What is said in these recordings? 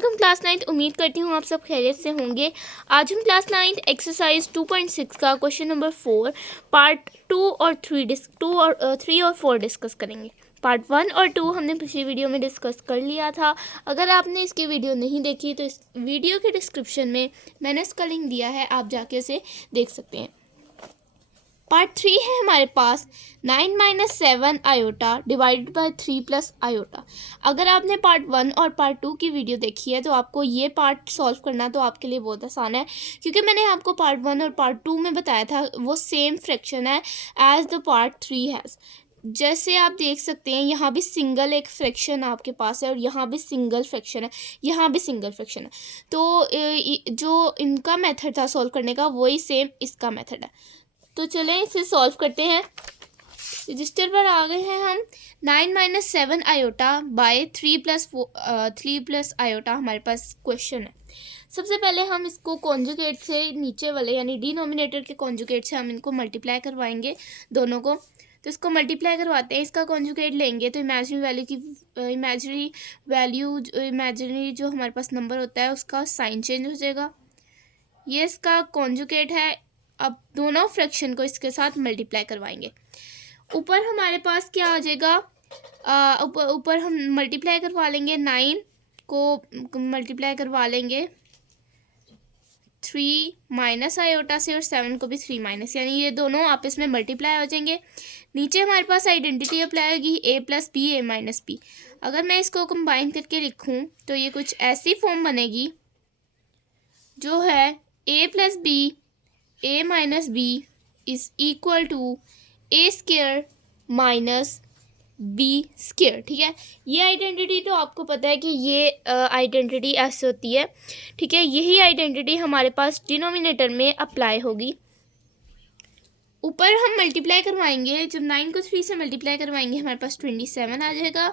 Welcome class 9th। उम्मीद करती हूँ आप सब खैरियत से होंगे। आज हम क्लास 9th एक्सरसाइज 2.6 का क्वेश्चन नंबर 4 पार्ट 2 और 3 और 4 डिस्कस करेंगे। पार्ट 1 और 2 हमने पिछली वीडियो में डिस्कस कर लिया था। अगर आपने इसकी वीडियो नहीं देखी तो इस वीडियो के डिस्क्रिप्शन में मैंने इसका लिंक दिया है, आप जाके उसे देख सकते हैं। पार्ट 3 है हमारे पास 9 minus 7 iota divided by 3 plus iota. अगर आपने पार्ट 1 और पार्ट 2 की वीडियो देखी है तो आपको ये पार्ट सॉल्व करना तो आपके लिए बहुत आसान है, क्योंकि मैंने आपको पार्ट 1 और पार्ट 2 में बताया था वो सेम फ्रैक्शन है एज द पार्ट 3 हैज़। जैसे आप देख सकते हैं यहाँ भी सिंगल एक फ्रैक्शन आपके पास है और यहाँ भी सिंगल फ्रैक्शन है, यहाँ भी सिंगल फ्रैक्शन है। तो जो इनका मेथड था सॉल्व करने का वही सेम इसका मेथड है। तो चलें इसे सॉल्व करते हैं। रजिस्टर पर आ गए हैं हम। 9 minus 7 iota by 3 plus iota हमारे पास क्वेश्चन है। सबसे पहले हम इसको कॉन्जुगेट से नीचे वाले यानी डिनोमिनेटर के कॉन्जुगेट से हम इनको मल्टीप्लाई करवाएंगे दोनों को। तो इसको मल्टीप्लाई करवाते हैं, इसका कॉन्जुगेट लेंगे तो इमेजिनरी जो हमारे पास नंबर होता है उसका साइन चेंज हो जाएगा। ये इसका कॉन्जुगेट है। अब दोनों फ्रैक्शन को इसके साथ मल्टीप्लाई करवाएंगे। ऊपर हमारे पास क्या आ जाएगा, ऊपर हम मल्टीप्लाई करवा लेंगे 9 को मल्टीप्लाई करवा लेंगे 3 माइनस आयोटा से और 7 को भी 3 माइनस, यानी ये दोनों आपस में मल्टीप्लाई हो जाएंगे। नीचे हमारे पास आइडेंटिटी अप्लाई होगी a plus B A minus B. अगर मैं इसको कंबाइन करके लिखूँ तो ये कुछ ऐसी फॉर्म बनेगी जो है a plus B a minus B is equal to a square minus b square. ठीक है, ये आइडेंटिटी तो आपको पता है कि ये आइडेंटिटी ऐसे होती है। ठीक है, यही आइडेंटिटी हमारे पास डिनोमिनेटर में अप्लाई होगी। ऊपर हम मल्टीप्लाई करवाएंगे, जब 9 को 3 से मल्टीप्लाई करवाएंगे हमारे पास 27 आ जाएगा।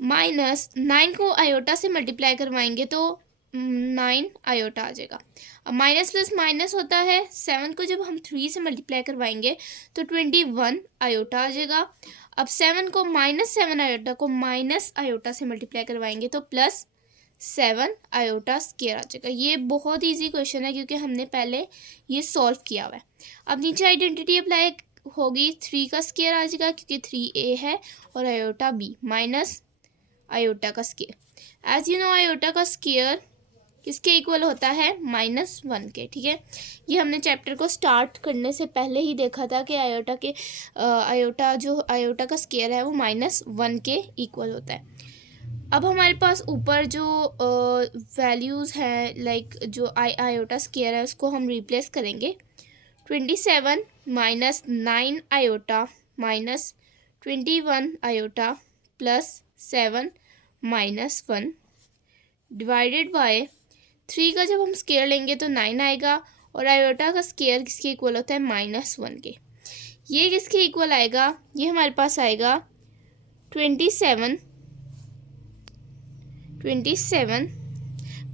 माइनस 9 को आयोटा से मल्टीप्लाई करवाएंगे तो 9 आयोटा आ जाएगा। अब माइनस प्लस माइनस होता है, 7 को जब हम 3 से मल्टीप्लाई करवाएंगे तो 21 आयोटा आ जाएगा। अब 7 को माइनस 7 आयोटा को माइनस आयोटा से मल्टीप्लाई करवाएंगे तो प्लस 7 आयोटा स्क्वायर आ जाएगा। ये बहुत इजी क्वेश्चन है क्योंकि हमने पहले ये सॉल्व किया हुआ है। अब नीचे आइडेंटिटी अप्लाई होगी, 3 का स्क्वायर आ जाएगा क्योंकि 3a है और आयोटा b माइनस आयोटा का square. As you know iota का स्क्वायर किसके इक्वल होता है, -1 के। ठीक है, ये हमने चैप्टर को स्टार्ट करने से पहले ही देखा था कि आयोटा का स्क्वायर है वो -1 के इक्वल होता है। अब हमारे पास ऊपर जो वैल्यूज़ हैं लाइक जो आयोटा स्क्वायर है उसको हम रिप्लेस करेंगे। 27 minus 9 iota minus 21 iota plus 7 minus 1 divided by 3 का जब हम स्क्वायर लेंगे तो 9 आएगा और आयोटा का स्क्वायर किसके इक्वल होता है, -1 के। ये किसके इक्वल आएगा, ये हमारे पास आएगा 27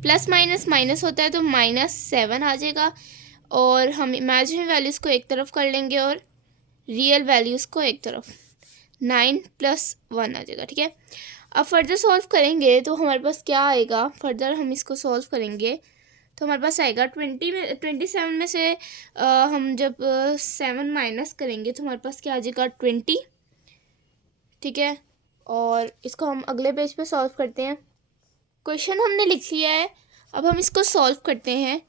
प्लस माइनस माइनस होता है तो -7 आ जाएगा। और हम इमेजिनरी वैल्यूज़ को एक तरफ कर लेंगे और रियल वैल्यूज़ को एक तरफ, 9 + 1 आ जाएगा। ठीक है, अब फर्दर सॉल्व करेंगे तो हमारे पास क्या आएगा, फर्दर हम इसको सॉल्व करेंगे तो हमारे पास आएगा 27 में से हम जब 7 माइनस करेंगे तो हमारे पास क्या आ जाएगा 20। ठीक है, और इसको हम अगले पेज पे सॉल्व करते हैं। क्वेश्चन हमने लिख लिया है, अब हम इसको सॉल्व करते हैं।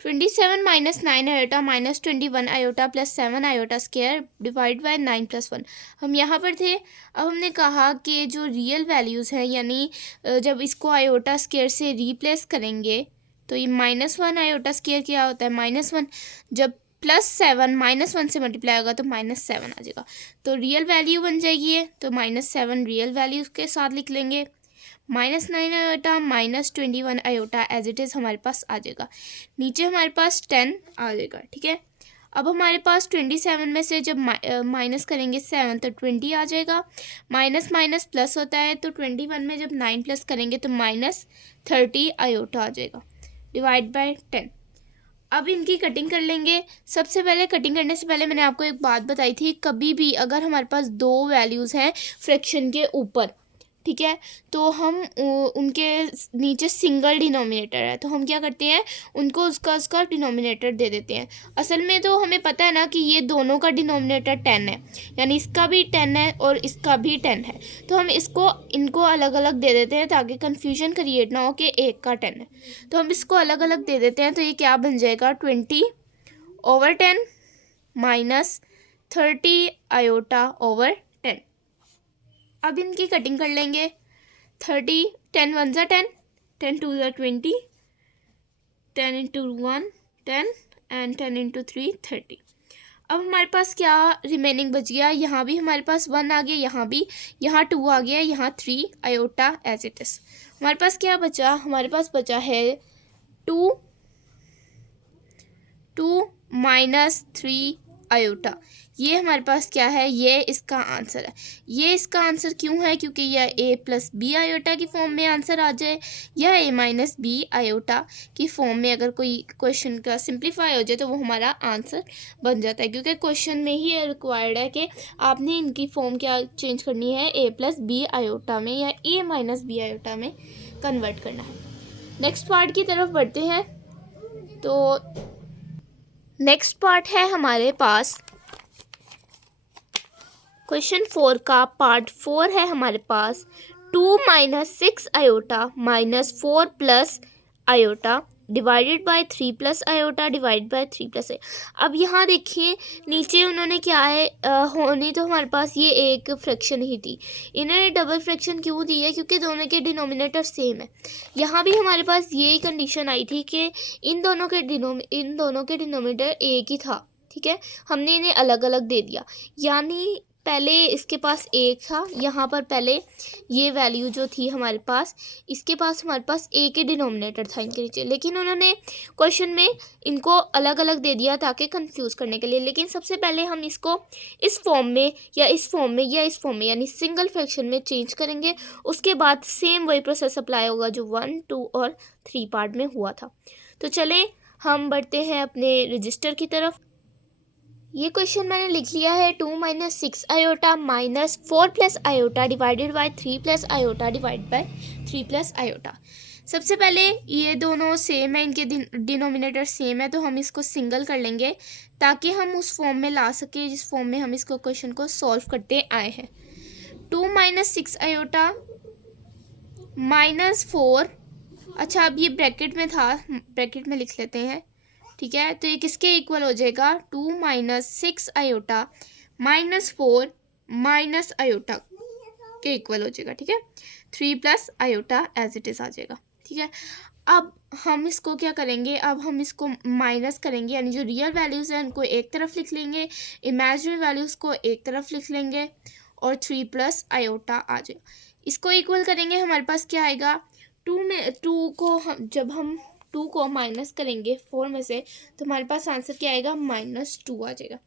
27 minus 9 iota minus 21 iota plus 7 iota square divide by 9 + 1। हम यहाँ पर थे। अब हमने कहा कि जो रियल वैल्यूज़ हैं यानी जब इसको आयोटा स्क्वायर से रिप्लेस करेंगे तो ये -1 आयोटा स्क्वायर क्या होता है, -1। जब +7 -1 से मल्टीप्लाई होगा तो -7 आ जाएगा, तो रियल वैल्यू बन जाएगी ये। तो -7 रियल वैल्यू के साथ लिख लेंगे। -9 iota minus 21 iota as it is हमारे पास आ जाएगा। नीचे हमारे पास 10 आ जाएगा। ठीक है, अब हमारे पास 27 में से जब माइनस करेंगे 7 तो 20 आ जाएगा। माइनस माइनस प्लस होता है तो 21 में जब 9 प्लस करेंगे तो -30 आयोटा आ जाएगा डिवाइड बाय 10। अब इनकी कटिंग कर लेंगे। सबसे पहले कटिंग करने से पहले मैंने आपको एक बात बताई थी, कभी भी अगर हमारे पास 2 वैल्यूज़ हैं फ्रैक्शन के ऊपर ठीक है, तो हम उनके नीचे सिंगल डिनोमिनेटर है तो हम क्या करते हैं, उनको उसका डिनोमिनेटर दे देते हैं। असल में तो हमें पता है ना कि ये दोनों का डिनोमिनेटर 10 है, यानी इसका भी 10 है और इसका भी 10 है, तो हम इनको अलग अलग दे देते हैं ताकि कन्फ्यूजन क्रिएट ना हो कि एक का 10 है। तो हम इसको अलग अलग दे देते हैं, तो ये क्या बन जाएगा, 20/10 माइनस 30/10। अब इनकी कटिंग कर लेंगे। 30, 10 1 ज़ा 10, 10 2 ज़ा 20, 10 इंटू 1 10 एंड 10 इंटू 3 30। अब हमारे पास क्या रिमेनिंग बच गया, यहाँ भी हमारे पास 1 आ गया, यहाँ भी, यहाँ 2 आ गया, यहाँ 3 आयोटा एज इट इज़। हमारे पास क्या बचा, हमारे पास बचा है 2 माइनस 3 आयोटा। ये हमारे पास क्या है, ये इसका आंसर है। ये इसका आंसर क्यों है, क्योंकि यह a प्लस बी आयोटा की फॉर्म में आंसर आ जाए या a माइनस बी आयोटा की फॉर्म में अगर कोई क्वेश्चन का सिंप्लीफाई हो जाए तो वो हमारा आंसर बन जाता है, क्योंकि क्वेश्चन में ही रिक्वायर्ड है कि आपने इनकी फॉर्म क्या चेंज करनी है, a प्लस बी आयोटा में या a माइनस बी आयोटा में कन्वर्ट करना है। नेक्स्ट पार्ट की तरफ बढ़ते हैं। तो नेक्स्ट पार्ट है हमारे पास क्वेश्चन 4 का पार्ट 4 है हमारे पास 2 minus 6 iota minus 4 plus iota divided by 3 plus iota divide by 3 plus. अब यहाँ देखिए नीचे उन्होंने क्या है, होनी तो हमारे पास ये एक फ्रैक्शन ही थी, इन्होंने डबल फ्रैक्शन क्यों दी है, क्योंकि दोनों के डिनोमिनेटर सेम है। यहाँ भी हमारे पास यही कंडीशन आई थी कि इन दोनों के डिनोमिनेटर एक ही था, ठीक है, हमने इन्हें अलग अलग दे दिया। यानी पहले इसके पास एक था, यहाँ पर पहले ये वैल्यू जो थी हमारे पास, इसके पास हमारे पास एक ही डिनोमिनेटर था इनके नीचे, लेकिन उन्होंने क्वेश्चन में इनको अलग अलग दे दिया ताकि कंफ्यूज करने के लिए। लेकिन सबसे पहले हम इसको इस फॉर्म में या इस फॉर्म में या इस फॉर्म में यानी सिंगल फ्रैक्शन में चेंज करेंगे, उसके बाद सेम वही प्रोसेस अप्लाई होगा जो 1, 2 और 3 पार्ट में हुआ था। तो चलें हम बढ़ते हैं अपने रजिस्टर की तरफ। ये क्वेश्चन मैंने लिख लिया है 2 minus 6 iota minus 4 plus iota divided by 3 plus iota divide by 3 plus iota. सबसे पहले ये दोनों सेम है, इनके डिनोमिनेटर सेम है, तो हम इसको सिंगल कर लेंगे ताकि हम उस फॉर्म में ला सके जिस फॉर्म में हम इसको क्वेश्चन को सॉल्व करते आए हैं। 2 माइनस 6 आयोटा माइनस 4, अच्छा अब ये ब्रैकेट में था, ब्रैकेट में लिख लेते हैं, ठीक है, तो ये किसके इक्वल हो जाएगा, 2 minus 6 iota minus 4 minus iota के इक्वल हो जाएगा, ठीक है, 3 plus iota as it is आ जाएगा, ठीक है। अब हम इसको क्या करेंगे, अब हम इसको माइनस करेंगे, यानी जो रियल वैल्यूज़ हैं उनको एक तरफ लिख लेंगे, इमेजिनरी वैल्यूज़ को एक तरफ लिख लेंगे और 3 प्लस आयोटा आ जाएगा। इसको इक्वल करेंगे, हमारे पास क्या आएगा, 2 को जब हम 2 को माइनस करेंगे 4 में से तो हमारे पास आंसर क्या आएगा, -2 आ जाएगा,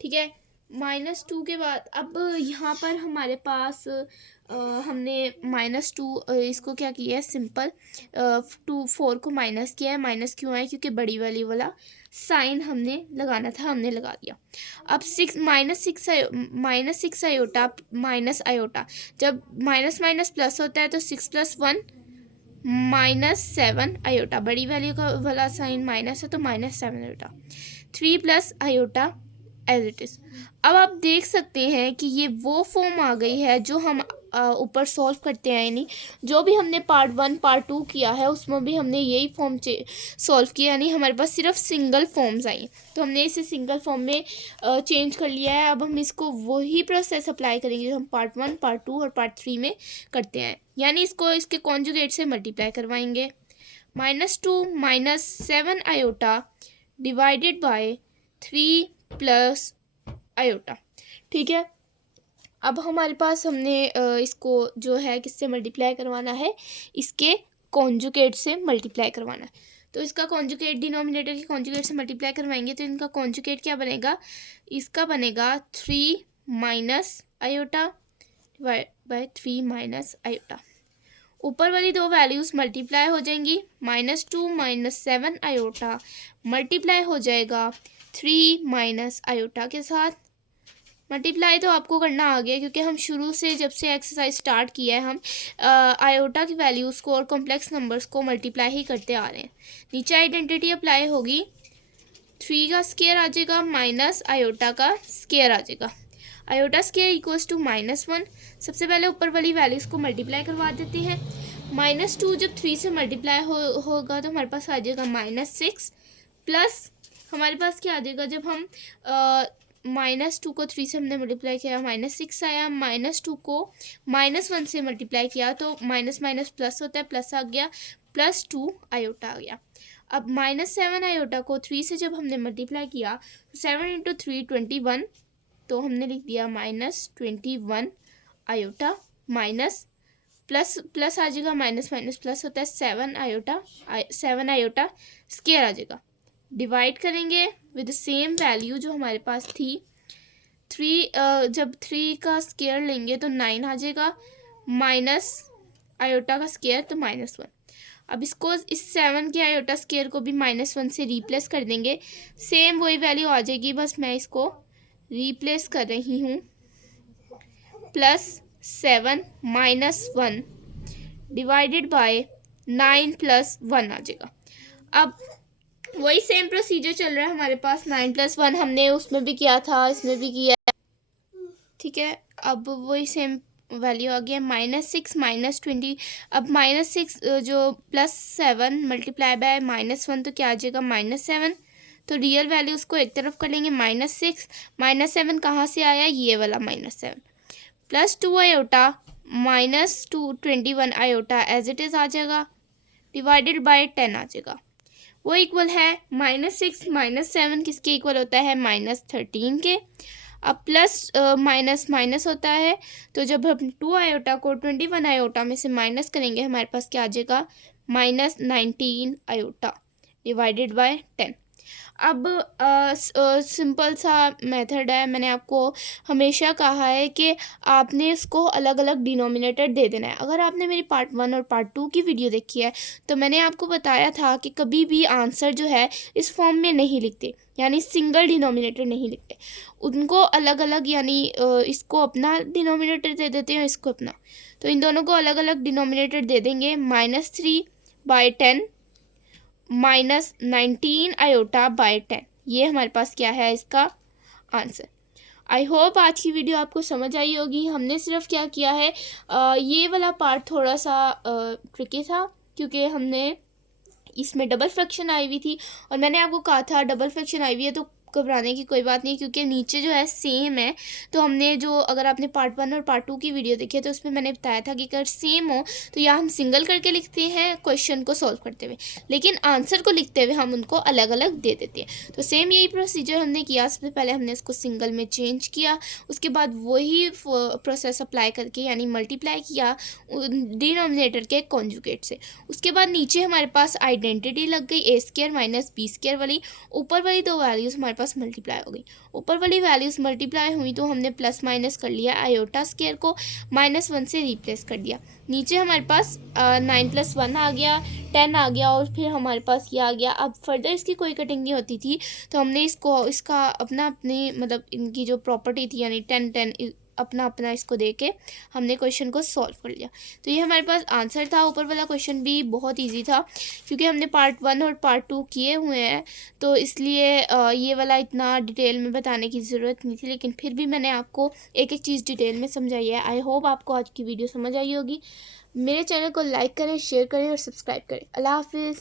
ठीक है। -2 के बाद अब यहाँ पर हमारे पास हमने -2 इसको क्या किया है, सिंपल 4 को माइनस किया है। माइनस क्यों है, क्योंकि बड़ी वाली वाला साइन हमने लगाना था, हमने लगा दिया। अब -6 आयोटा माइनस आयोटा, जब माइनस माइनस प्लस होता है तो 6 + 1 -7 आयोटा, बड़ी वैल्यू का वाला साइन माइनस है तो -7 iota, 3 plus iota as it is. अब आप देख सकते हैं कि ये वो फॉर्म आ गई है जो हम ऊपर सॉल्व करते हैं, यानी जो भी हमने पार्ट 1 पार्ट 2 किया है उसमें भी हमने यही फॉर्म सॉल्व किया, यानी हमारे पास सिर्फ सिंगल फॉर्म्स आई, तो हमने इसे सिंगल फॉर्म में चेंज कर लिया है। अब हम इसको वही प्रोसेस अप्लाई करेंगे जो हम पार्ट 1 पार्ट 2 और पार्ट 3 में करते हैं, यानी इसको इसके कॉन्जुगेट से मल्टीप्लाई करवाएंगे। -2 -7 iota divided by 3 plus iota, ठीक है। अब हमारे पास हमने इसको जो है किससे मल्टीप्लाई करवाना है, इसके कॉन्जुगेट से मल्टीप्लाई करवाना है, तो इसका कॉन्जुगेट डिनोमिनेटर के कॉन्जुगेट से मल्टीप्लाई करवाएंगे तो इनका कॉन्जुगेट क्या बनेगा, इसका बनेगा 3 minus iota divide by 3 minus iota. ऊपर वाली दो वैल्यूज़ मल्टीप्लाई हो जाएंगी, -2 -7 आयोटा मल्टीप्लाई हो जाएगा 3 माइनस आयोटा के साथ, मल्टीप्लाई तो आपको करना आ गया, क्योंकि हम शुरू से जब से एक्सरसाइज स्टार्ट किया है हम आयोटा की वैल्यूज़ को और कॉम्प्लेक्स नंबर्स को मल्टीप्लाई ही करते आ रहे हैं। नीचे आइडेंटिटी अप्लाई होगी, 3 का स्केयर आ जाएगा माइनस आयोटा का स्केयर आ जाएगा। Iota square equals to -1। सबसे पहले ऊपर वाली वैल्यूज़ को मल्टीप्लाई करवा देते हैं। -2 जब 3 से मल्टीप्लाई होगा तो हमारे पास आ जाएगा -6, प्लस हमारे पास क्या आ जाएगा, जब हम -2 को 3 से हमने मल्टीप्लाई किया -6 आया, -2 को -1 से मल्टीप्लाई किया तो माइनस माइनस प्लस होता है, प्लस आ गया, +2 आयोटा आ गया। अब -7 आयोटा को 3 से जब हमने मल्टीप्लाई किया तो 7 × 3 21, तो हमने लिख दिया -21 आयोटा, माइनस प्लस आ जाएगा, माइनस माइनस प्लस होता है, 7 आयोटा स्केयर आ जाएगा। डिवाइड करेंगे विद सेम वैल्यू जो हमारे पास थी, जब 3 का स्केयर लेंगे तो 9 आ जाएगा, माइनस आयोटा का स्केयर तो -1। अब इसको इस 7 के आयोटा स्केयर को भी -1 से रिप्लेस कर देंगे, सेम वही वैल्यू आ जाएगी, बस मैं इसको रिप्लेस कर रही हूँ। +7 -1 डिवाइडेड बाय 9 + 1 आ जाएगा। अब वही सेम प्रोसीजर चल रहा है हमारे पास, 9 + 1 हमने उसमें भी किया था, इसमें भी किया, ठीक है। अब वही सेम वैल्यू आ गया, -6 -20। अब -6 जो +7 मल्टीप्लाई बाय -1 तो क्या आ जाएगा, -7। तो रियल वैल्यू उसको एक तरफ कर लेंगे, -6 -7 कहाँ से आया, ये वाला -7, +2 iota -21 iota as it is आ जाएगा, डिवाइडेड बाय 10 आ जाएगा। वो इक्वल है -6 -7 किसके इक्वल होता है, -13 के। अब प्लस माइनस माइनस होता है, तो जब हम 2 आयोटा को 21 आयोटा में से माइनस करेंगे हमारे पास क्या आ जाएगा, -19 आयोटा डिवाइडेड बाय 10। अब सिंपल सा मेथड है, मैंने आपको हमेशा कहा है कि आपने इसको अलग अलग डिनोमिनेटर दे देना है। अगर आपने मेरी पार्ट 1 और पार्ट 2 की वीडियो देखी है तो मैंने आपको बताया था कि कभी भी आंसर जो है इस फॉर्म में नहीं लिखते, यानी सिंगल डिनोमिनेटर नहीं लिखते, उनको अलग अलग, यानी इसको अपना डिनोमिनेटर दे देते हैं, इसको अपना, तो इन दोनों को अलग अलग डिनोमिनेटर दे देंगे। -3/10 -19 आयोटा बाय 10, ये हमारे पास क्या है इसका आंसर। आई होप आज की वीडियो आपको समझ आई होगी। हमने सिर्फ क्या किया है, ये वाला पार्ट थोड़ा सा ट्रिकी था, क्योंकि हमने इसमें डबल फ्रैक्शन आई हुई थी, और मैंने आपको कहा था डबल फ्रैक्शन आई हुई है तो घबराने की कोई बात नहीं, क्योंकि नीचे जो है सेम है। तो हमने जो, अगर आपने पार्ट 1 और पार्ट 2 की वीडियो देखी है तो उसमें मैंने बताया था कि अगर सेम हो तो या हम सिंगल करके लिखते हैं क्वेश्चन को सॉल्व करते हुए, लेकिन आंसर को लिखते हुए हम उनको अलग अलग दे देते हैं। तो सेम यही प्रोसीजर हमने किया, सबसे पहले हमने इसको सिंगल में चेंज किया, उसके बाद वही प्रोसेस अप्लाई करके यानी मल्टीप्लाई किया डिनोमिनेटर के कॉन्जुगेट से। उसके बाद नीचे हमारे पास आइडेंटिटी लग गई, a² - b² वाली, ऊपर वाली दो वैल्यूज़ हमारे पास मल्टीप्लाई हो गई। ऊपर वाली वैल्यूज़ मल्टीप्लाई हुई तो हमने प्लस माइनस कर लिया, आयोटा स्केयर को -1 से रिप्लेस कर दिया। नीचे हमारे पास 9 + 1 आ गया, 10 आ गया, और फिर हमारे पास ये आ गया। अब फर्दर इसकी कोई कटिंग नहीं होती थी, तो हमने इसका अपनी मतलब इनकी जो प्रॉपर्टी थी यानी 10 अपना इसको दे के हमने क्वेश्चन को सॉल्व कर लिया। तो ये हमारे पास आंसर था। ऊपर वाला क्वेश्चन भी बहुत इजी था, क्योंकि हमने पार्ट 1 और पार्ट 2 किए हुए हैं, तो इसलिए ये वाला इतना डिटेल में बताने की ज़रूरत नहीं थी, लेकिन फिर भी मैंने आपको एक एक चीज़ डिटेल में समझाई है। आई होप आपको आज की वीडियो समझ आई होगी। मेरे चैनल को लाइक करें, शेयर करें और सब्सक्राइब करें। अल्लाह हाफिज़।